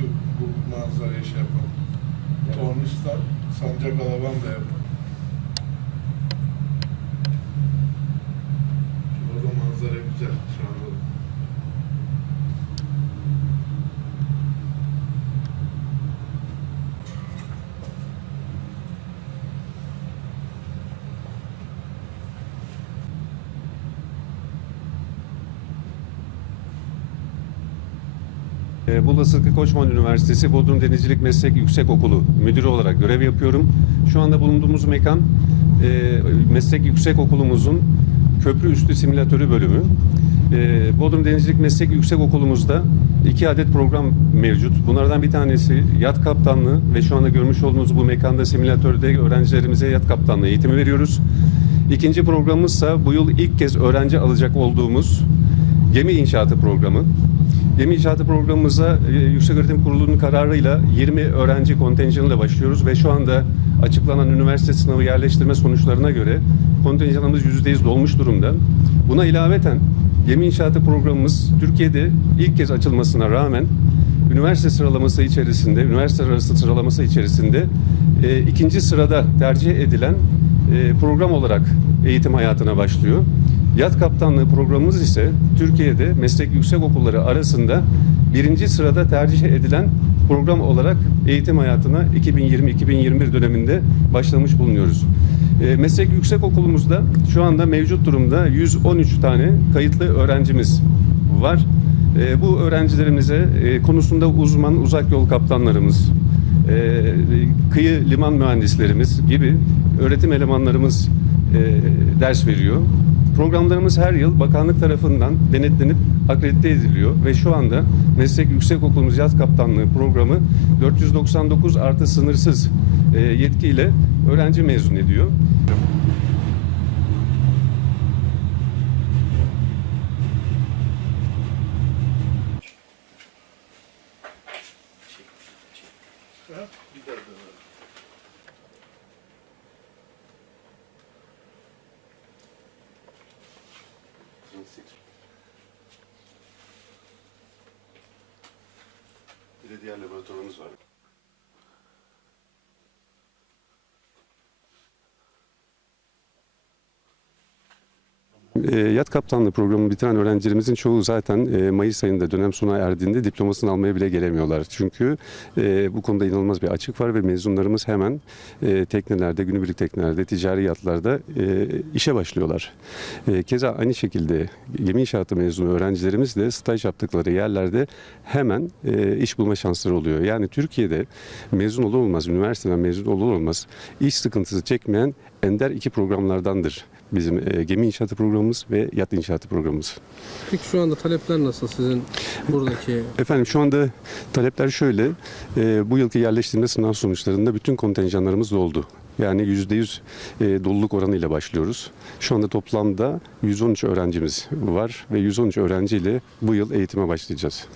Yok, bu manzarayı şey yapalım. Evet. Tornistan, sancak alaban da yapalım. Orada manzara güzel. Şu Ee, Bolu Sıtkı Koçman Üniversitesi Bodrum Denizcilik Meslek Yüksekokulu müdürü olarak görev yapıyorum. Şu anda bulunduğumuz mekan e, Meslek Yüksekokulumuzun köprü üstü simülatörü bölümü. E, Bodrum Denizcilik Meslek Yüksekokulumuzda iki adet program mevcut. Bunlardan bir tanesi yat kaptanlığı ve şu anda görmüş olduğunuz bu mekanda simülatörde öğrencilerimize yat kaptanlığı eğitimi veriyoruz. İkinci programımızsa bu yıl ilk kez öğrenci alacak olduğumuz gemi inşaatı programı. Gemi inşaatı programımıza e, Yükseköğretim Kurulu'nun kararıyla 20 öğrenci kontenjanıyla başlıyoruz ve şu anda açıklanan üniversite sınavı yerleştirme sonuçlarına göre kontenjanımız %100 dolmuş durumda. Buna ilaveten gemi inşaatı programımız Türkiye'de ilk kez açılmasına rağmen üniversite sıralaması içerisinde, üniversite arası sıralaması içerisinde e, ikinci sırada tercih edilen e, program olarak eğitim hayatına başlıyor. Yat kaptanlığı programımız ise Türkiye'de meslek yüksek okulları arasında birinci sırada tercih edilen program olarak eğitim hayatına 2020-2021 döneminde başlamış bulunuyoruz. E, meslek yüksek okulumuzda şu anda mevcut durumda 113 tane kayıtlı öğrencimiz var. E, bu öğrencilerimize e, konusunda uzman uzak yol kaptanlarımız, e, kıyı liman mühendislerimiz gibi öğretim elemanlarımız e, ders veriyor. Programlarımız her yıl bakanlık tarafından denetlenip akredite ediliyor ve şu anda Meslek Yüksekokulumuz Yaz Kaptanlığı programı 499 artı sınırsız e, yetkiyle öğrenci mezun ediyor. Bir daha dönelim. Bir de diğer laboratuvarımız var. Yat kaptanlığı programı bitiren öğrencilerimizin çoğu zaten e, Mayıs ayında dönem sona erdiğinde diplomasını almaya bile gelemiyorlar. Çünkü e, bu konuda inanılmaz bir açık var ve mezunlarımız hemen e, teknelerde, günübirlik teknelerde, ticari yatlarda e, işe başlıyorlar. E, keza aynı şekilde gemi inşaatı mezunu öğrencilerimiz de staj yaptıkları yerlerde hemen e, iş bulma şansları oluyor. Yani Türkiye'de mezun olur olmaz, üniversiteden mezun olur olmaz iş sıkıntısı çekmeyen ender iki programlardandır bizim e, gemi inşaatı programımız ve yat inşaatı programımız. Peki şu anda talepler nasıl sizin buradaki? Efendim şu anda talepler şöyle, e, bu yılki yerleştirme sınav sonuçlarında bütün kontenjanlarımız doldu. Yani %100 e, doluluk oranıyla başlıyoruz. Şu anda toplamda 113 öğrencimiz var ve 113 öğrenciyle bu yıl eğitime başlayacağız.